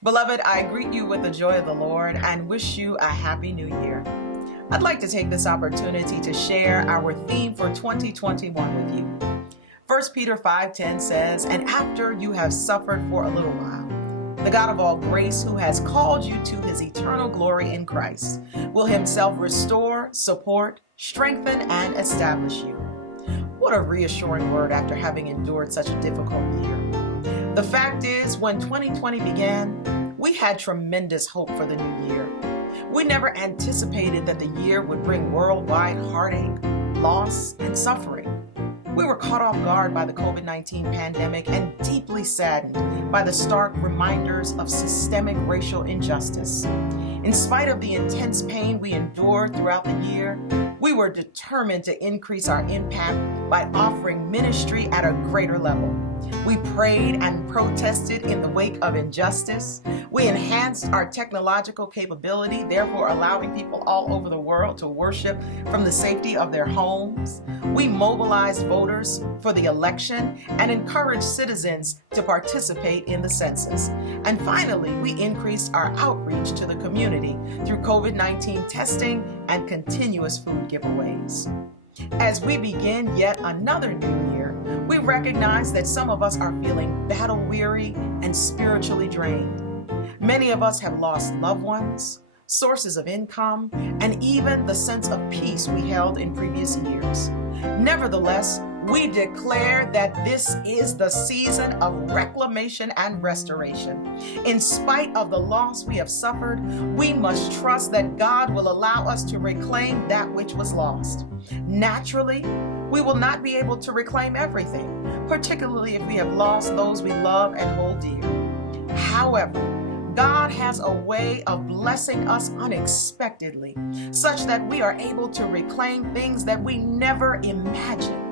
Beloved, I greet you with the joy of the Lord and wish you a happy new year. I'd like to take this opportunity to share our theme for 2021 with you. 1 Peter 5:10 says, "And after you have suffered for a little while, the God of all grace, who has called you to his eternal glory in Christ, will himself restore, support, strengthen, and establish you." What a reassuring word after having endured such a difficult year. The fact is, when 2020 began, we had tremendous hope for the new year. We never anticipated that the year would bring worldwide heartache, loss, and suffering. We were caught off guard by the COVID-19 pandemic and deeply saddened by the stark reminders of systemic racial injustice. In spite of the intense pain we endured throughout the year, we were determined to increase our impact by offering ministry at a greater level. We prayed and protested in the wake of injustice. We enhanced our technological capability, therefore allowing people all over the world to worship from the safety of their homes. We mobilized voters for the election and encouraged citizens to participate in the census. And finally, we increased our outreach to the community through COVID-19 testing and continuous food giveaways. As we begin yet another new year, we recognize that some of us are feeling battle-weary and spiritually drained. Many of us have lost loved ones, sources of income, and even the sense of peace we held in previous years. Nevertheless, we declare that this is the season of reclamation and restoration. In spite of the loss we have suffered, we must trust that God will allow us to reclaim that which was lost. Naturally, we will not be able to reclaim everything, particularly if we have lost those we love and hold dear. However, God has a way of blessing us unexpectedly, such that we are able to reclaim things that we never imagined.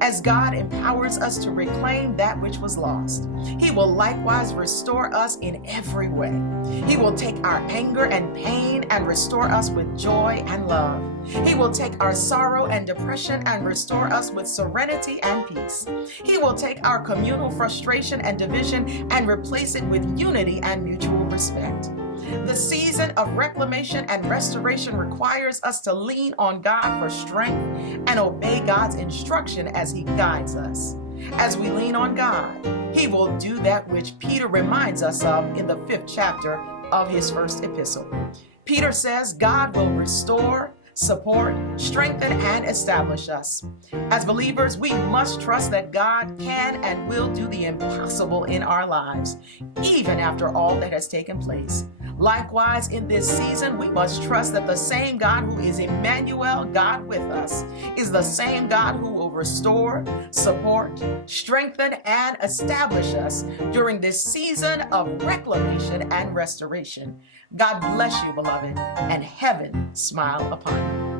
As God empowers us to reclaim that which was lost, He will likewise restore us in every way. He will take our anger and pain and restore us with joy and love. He will take our sorrow and depression and restore us with serenity and peace. He will take our communal frustration and division and replace it with unity and mutual respect. The season of reclamation and restoration requires us to lean on God for strength and obey God's instruction as He guides us. As we lean on God, He will do that which Peter reminds us of in the 5th chapter of his first epistle. Peter says God will restore, support, strengthen, and establish us. As believers, we must trust that God can and will do the impossible in our lives, even after all that has taken place. Likewise, in this season, we must trust that the same God who is Emmanuel, God with us, is the same God who will restore, support, strengthen, and establish us during this season of reclamation and restoration. God bless you, beloved, and heaven smile upon you.